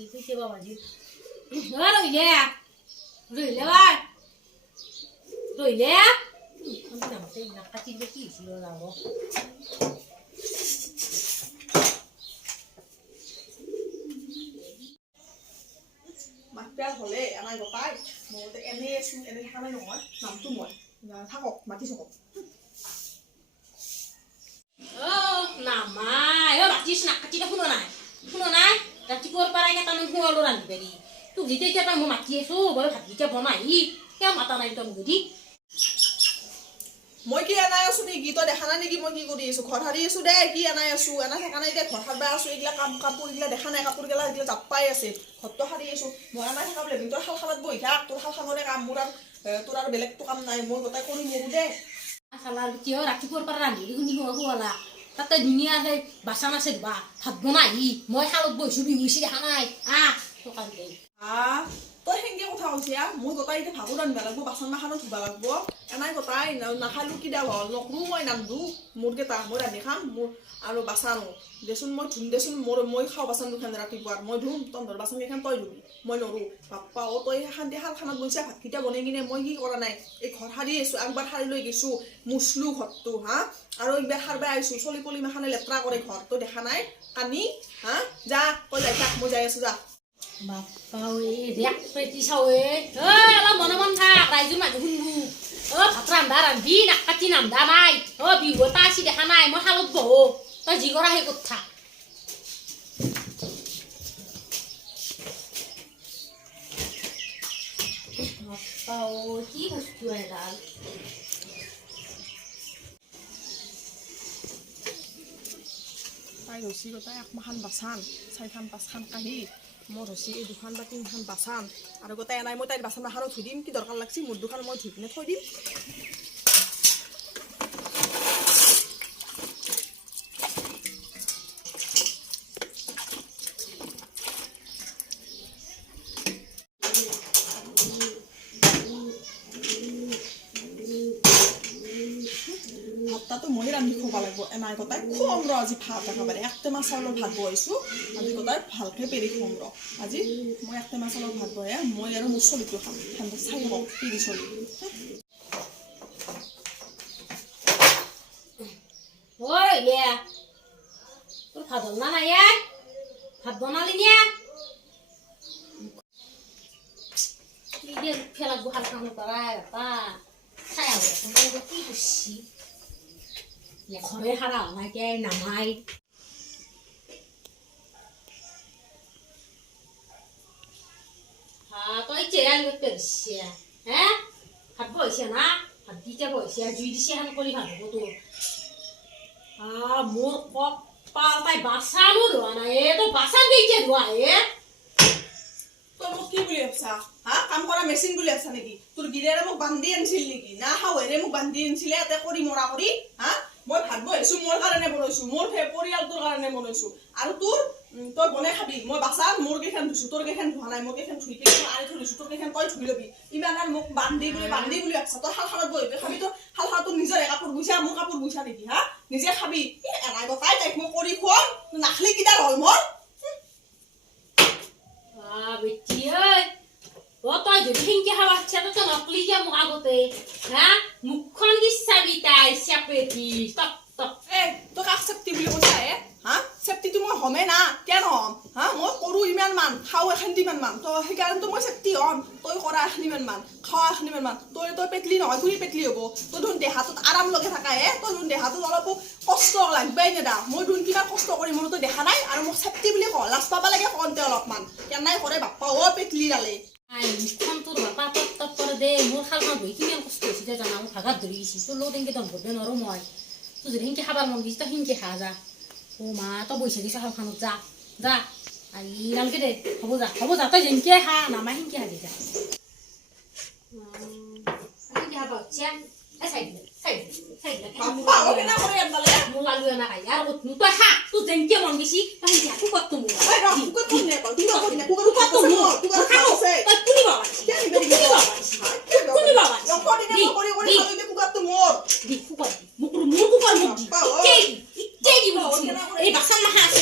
বাজি কেতিয়াবা বাজি ৰহিলে ৰহিলে বাই ৰহিলে নামতে কাটি দিয়ে কি হৈছিল যাব মাতিপাল হলে আমাৰ গোটাই মই এনেই আছো এনে থকা নাই নহয় নামটো মই থাকক মাতি থাকক নামাই বাতিছ না কাটি শুনো নাই ৰাতিপুৱাৰ পৰাই কেইটামান শুৱালো ৰান্ধি পাৰি তোক যেতিয়া মই মাতি আছো বাৰু ভাতকেইটা বনাই কিয় মাতা নাই তই মোক মই কি এনাই আছো নেকি তই দেখা নাই নেকি মই কি কৰি আছো ঘৰ সাৰি আছো দে কি এনাই আছো এনাই থকা নাই দে ঘৰ সাৰবা আছো এইগিলা কাপোৰ এইগিলা দেখা নাই কাপোৰ গিলা এইগিলা জাপাই আছে ঘৰটো সাৰি আছো মই এনাই থকা বোলে তই শালখানত বহি থাক তোৰ শালখানৰে কাম মোৰ আৰু তোৰ আৰু বেলেগটো কাম নাই মই গোটাই কৰি মোৰো দে চালাৰ কিয় ৰাতিপুৱাৰ পৰা ৰান্ধি শুনি শুৱালা তাতে ধুনীয়া সেই বাচন আছে ধোৱা ভাত বনাই মই শালত বহিছো বিহুছি দেখা নাই টকা দে তই সেনেকে কথা কৈছে মই গোটাই এতিয়া ভাগৰ ৰান্ধিব লাগিব বাচন মাখানো ধুব লাগিব এনাই গোটাই নাখালো কি দা হ'ল নকৰো মই নামধো মোৰ কেইটা মই ৰান্ধি খাম মোৰ আৰু বাচানো দেচোন মই ধুম দেচোন মই খাওঁ বাচন দুখান ৰাতিপুৱাৰ মই ধুম তহঁতৰ বাচন কেইখন তই ধুবি মই নৰো বাপ্পা তই শান্তি শালখানত গৈছা ভাতকেইটা বনাই কিনে মই কি কৰা নাই এই ঘৰ সাৰি আছো একবাৰ সাৰি লৈ গৈছো মুচলো ঘৰটো আৰু একবাৰ সাৰবা আহিছো চলি পলি মাখানে লেতেৰা কৰে ঘৰ তই দেখা নাই কানি যা তই যাই থাক মই যাই আছো যা বাপ্পা ৰেক পেটি চাও অলপ মনে মন থাক ৰাইজৰ মানুহ শুনবো ভাত ৰান্ধা ৰান্ধি নাক কাটি নান্ধা নাই বিহু এটা আছে দেখা নাই মই শালত বহো তই যি কৰা সেই কথা বাপ্পা কি বস্তু এডাল তাই ৰচি গোটাই একমাখান বাচান চাৰিখান পাঁচখান কাঁহি মোৰ ৰচি এই দুখান বা তিনিখান বাচান আৰু গোটাই এনাই মই তাইৰ বাচন মাখানো ধুই দিম কি দৰকাৰ লাগছি মোৰ দুখান মই ধুই পিনে থৈ দিম ভাতটাতো মই ৰান্ধি খুৱাব লাগিব এনাই গোটাই খুৱাম ৰ আজি ভাত একেবাৰে 1 টেমা চাউলৰ ভাত বহাইছোঁ আজি গোটাই ভালকৈ পেৰি খুৱাম ৰ আজি মই 1 টেমা চাউলৰ ভাত বহাই মই আৰু মোৰ চলিটো খাম ঠাণ্ডা চাই হওক পেৰি চলি তোৰ ভাত হ'ল না নাই ভাত বনালি নে ফেলাক গোহাল কাম কৰা চাই কি করছি ঘরে হারা আমাকে নামাই তই চেয়ার করতে পারছি ভাত বইছে না ভাত দিতে বইছে জুই দিছে এখন করে ভাত হবো তোর মোর কপাল তাই বাসানো ধোয়া না তো বাসান দিয়েছে ধোয়া তই মোক কি বুলি ভাবছা কাম কৰা মেচিন বুলি ভাবছা নেকি তোৰ গিৰেৰে মোক বান্ধি আনিছিল নেকি না হাৱেৰে মোক বান্ধি আনিছিলে এতে কৰি মৰা কৰি মই ভাত বনাইছো মোৰ কাৰণে বনাইছো মোৰ পৰিয়ালটোৰ কাৰণে বনাইছো আৰু তোৰ তই বনাই খাবি মই বাচান মোৰ কেইখন ধুইছো তোৰ কেইখন ধোৱা নাই মোৰ কেইখন ধুই কেনে আনি থৈ দিছো তোৰ কেইখন তই ধুই লবি ইমান আৰু মোক বান্ধি বুলি ভাবছা তই শালখানত বহি খাবি তই শালখানটো নিজৰ কাপোৰ বুইছা মোৰ কাপোৰ বুইছা নেকি নিজে খাবি এনাই গতাই তাইক মই কৰি খুৱাম নাখলি কিডাল হ'ল মোৰ বেটি তই যদি সেনকে খাওয়া তো নকলি যা মোক আগতে মুখখন কি চাবি তাই চেপেটি টপ টপ তই কাক চেপ্তি বুলি কৈছা চেপ্তিটো মই হমে না কেন হম মই কৰো ইমান মান খাওঁ এখান মান তই সেইকাৰণে মই চেপ্তি হম তই কৰা এখান মান খাৱা এখান মান তই পেটলি নহয় তুই পেটলি হ'ব তই ধোন দেহাটোত আৰাম লগে থাকা তই ধোন দেহাটোত অলপ কষ্ট লাগবাই নেদা মই ধোন কিমান কষ্ট কৰি মোৰ তই দেখা নাই আৰু মোক চেপ্তি বুলি কওঁ লাজ পাব লাগে কওঁতে অলপমান কেনাই কৰে বাপ্পা পেটলি ডালে মুখখন তোৰ বাপা তপ কৰে দে মোৰ শালখন বহি কিমান কষ্ট হৈছে জানা মোক ভাগাত ধৰি গৈছি তোৰ লগত এনেকৈ দম কৰিব নোৱাৰো মই তোৰ যদি সেনকে খাবার মন গৈছে তই সেনকে খা যা মা তই বৈছে গৈছে শালখনত যা যা নালকে দে হ'ব যা তই যেনকে খা নামা সেনকে খাবি যা সেনকে খাবা হচ্ছে মোৰ লালু এনা খাই আৰু তই খা তোৰ যেনকে মন গৈছি তই সেনকে খা কত মোৰ এই বাসন মাখা আছে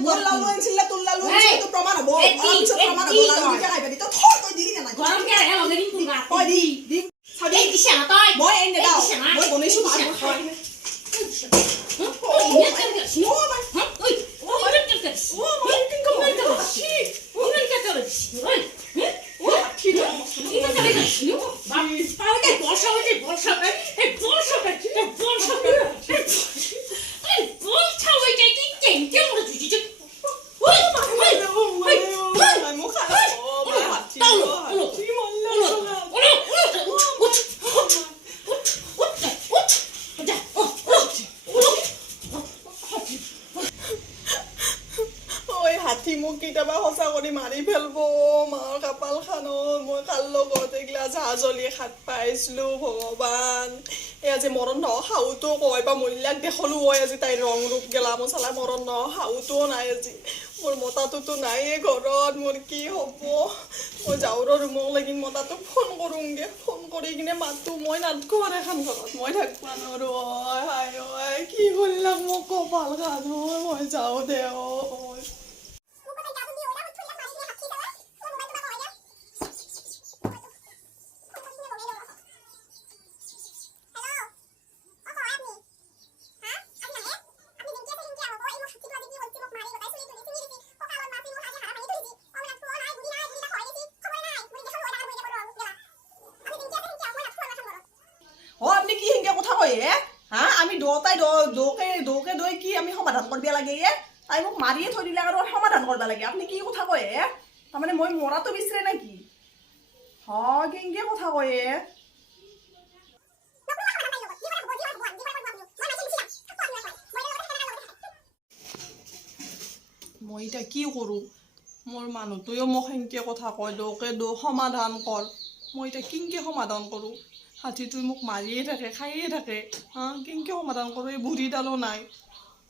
মোৰ লালু আনিছিলে তোৰ লালু আনিছিলে তো প্ৰমাণ হ'ব এই কি? পিছত প্ৰমাণ হ'ব এই কি লালু তই? দিকে খাই পাবি তই দিলি না নাই গৰম কেৰাহে লগে দিম তোৰ গাত তই দি চাবি এই দিছে না তই মই এনে দাও দিছে না মই বনাইছো ভাত দিছে মই না খাই ইমান কেৰকেৰাছি ঐ ইমান কেৰকেৰাছি ইমান কেৰকেৰাছি ইমান কেৰকেৰাছি ঐ ইমান কেৰকেৰাছি বাপ পাউডে বসা এই বসা এই বল ছাওই যাই কি কেনকে মরে জুজি ওই মই খাই কি মল্লা ঐ হাতী মোক কেতিয়াবা সঁচা কৰি মাৰি পেলব মাৰ কপাল খানত মই কাৰ লগত এইগিলা জাহাজলি খাত পাইছিলো ভগৱান এই আজি মৰণ নহ শাহুটো কয় বা মহিলাক দেখলো হয় আজি তাইৰ ৰং ৰূপ গেলা মছলা মৰণ নহ শাহুটোও নাই আজি মোৰ মতাটোতো নাইয়ে ঘৰত মোৰ কি হ'ব মই যাওঁৰ ৰুমক লাগি মতাটোক ফোন কৰোঁগে ফোন কৰি কিনে মাতো মই নাথাকো আৰু এখন ঘৰত মই থাকিব নোৱাৰো হাই কি কৰিলাক মোক কপাল খান মই যাওঁ দে আপনি কি হিংকে কথা কয় হা আমি দুটাই দৌকে দৈ কি আমি সমাধান কৰিব লাগে তাই মোক মাৰিয়ে থৈ দিলে আৰু সমাধান কৰিব লাগে আপনি কি কথা কয় তাৰমানে মই মৰাটো বিচাৰে নেকি কেংকে কথা কয় মই এতিয়া কি কৰোঁ মোৰ মানুহটোৱেও মোক সেনেকে কথা কয় দৌকে সমাধান কৰ মই এতিয়া কেংকে সমাধান কৰোঁ হাতীটোৱে মোক মাৰিয়ে থাকে খায়ে থাকে কেংকে সমাধান কৰোঁ এই বুঢ়ীডালো নাই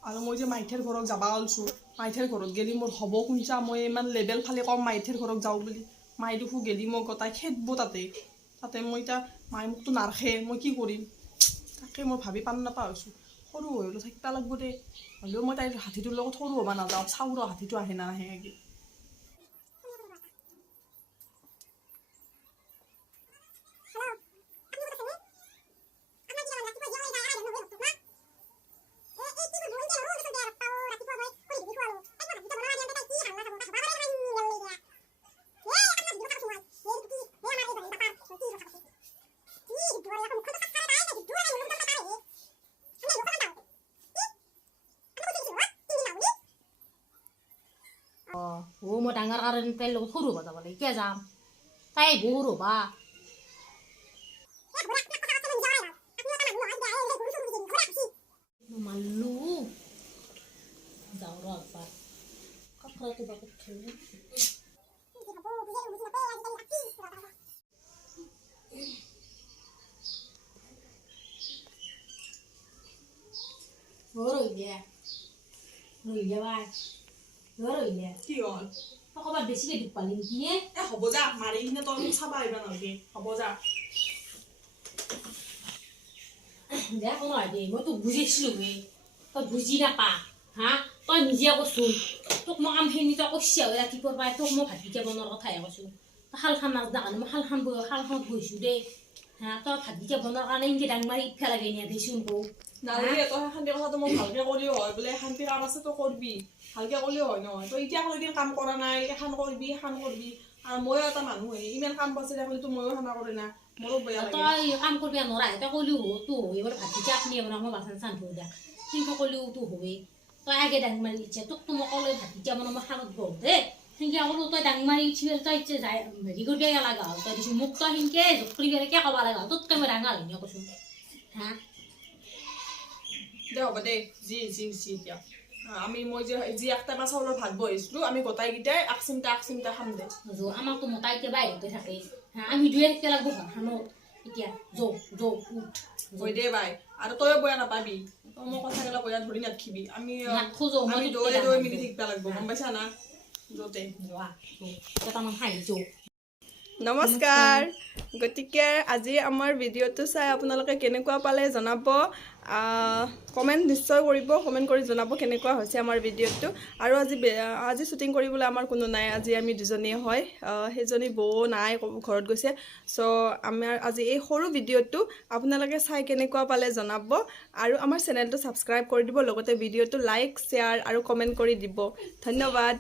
আৰু মই যে মাইথেৰ ঘৰত যাব ওলছোঁ মাইথেৰ ঘৰত গেলি মোৰ হ'ব শুনছা মই ইমান লেবেল ফালে কম মাইথেৰ ঘৰত যাওঁ বুলি মাই দেখো গেলি মই গোটাই খেদব তাতে মই এতিয়া মায়ে মোকতো নাৰখে মই কি কৰিম তাকে মই ভাবি পান নাপা হৈছোঁ সৰু হৈ হ'লেও থাকিব লাগিব দে হ'লেও মই তাইৰ হাতীটোৰ লগত সৰু হ'ব নাযাওঁ চাওঁ ৰ হাতীটো আহে না নাহে আগে মই ডাঙৰ কাৰণে তাইৰ লগত সৰু হ'ব যাব লাগে কিয় যাম তাই সৰু হ'বা মাল্লু যাওঁ ৰ একবাৰ কাপোৰটো বাকত থৈ কি হ'ল অকণমান বেছিকৈ দুখ পালি নেকি হ'ব যা মাৰি কিনে তই মোক চাবা আহিবা নালাগে হ'ব যা দে কোনো নহয় দে মই তোক বুজিছিলোঁ তই বুজি নাপা তই নিজে কৈছোঁ তোক মই কামখিনি তই কৈছা হৈ ৰাতিপুৱাৰ পৰাই তোক মই ভাতকেইটা বনোৱাৰ কথাহে কৈছোঁ শালখন নাজনা কাৰণে মই শালখনত বহিছোঁ দেই তই ভাতকেইটা বনোৱাৰ কাৰণে এনেকৈ ডাং মাৰি ইফালে লাগে নিয়া দেচোন বৌ নালাগে তই শান্তি কথাটো মই ভালকে কৰিও হয় বোলে শান্তি কাম আছে তই কৰবি ভালকে কৰিলেও হয় নহয় তই এতিয়া কোনোদিন কাম কৰা নাই এখন কৰবি আৰু ময়ো এটা মানুহ ইমান কাম পাইছে দেখোন ময়ো খানা কৰে না মোৰো বেয়া লাগে তই কাম কৰবি নোৱাৰা তই ক'লিও তো হয় এবাৰ ভাতকেইটা আপুনি বনাওঁ মই বাচন চান ধুই দিয়া কিন্তু ক'লিও তো হয়েই তই আগে ডাং মাৰি ইচ্ছা তোকতো মই ক'লে ভাতকেইটা বনাওঁ মই শালত বহোঁ দেই সেনেকৈ ক'লোঁ তই ডাং মাৰি উঠি তই হেৰি কৰিব লগা হ'ল তই দিছোঁ মোক তই সেনেকৈ জোখ কৰি কিয় ক'ব লগা হ'ল তোতকৈ মই ডাঙৰ হয় কৈছোঁ দে হ'ব দে যি এতিয়া মই যি একটা মাছ চাউলৰ ভাত বহিছিলোঁ আমি গোটাইকেইটাই আকচিমটা খাম দে আমাকতো মতা এতিয়া বাহিৰতে থাকে আমি দুয়ে থাকিব লাগিব ঘৰখনত এতিয়া উঠ হৈ দে বাই আৰু তয়ো বেয়া নাপাবি তই মোৰ কথাগিলা বেয়া ধৰি নাথাকিবি আমি দৈ মিলি থাকিব লাগিব গম পাইছা না য'তে কেইটামান খাই নমস্কাৰ গতিকে আজি আমাৰ ভিডিঅ'টো চাই আপোনালোকে কেনেকুৱা পালে জনাব কমেণ্ট নিশ্চয় কৰিব কমেণ্ট কৰি জনাব কেনেকুৱা হৈছে আমাৰ ভিডিঅ'টো আৰু আজি শ্বুটিং কৰিবলৈ আমাৰ কোনো নাই আজি আমি দুজনীয়ে হয় সেইজনী বৌ নাই ঘৰত গৈছে চ' আমাৰ আজি এই সৰু ভিডিঅ'টো আপোনালোকে চাই কেনেকুৱা পালে জনাব আৰু আমাৰ চেনেলটো ছাবস্ক্ৰাইব কৰি দিব লগতে ভিডিঅ'টো লাইক শ্বেয়াৰ আৰু কমেণ্ট কৰি দিব ধন্যবাদ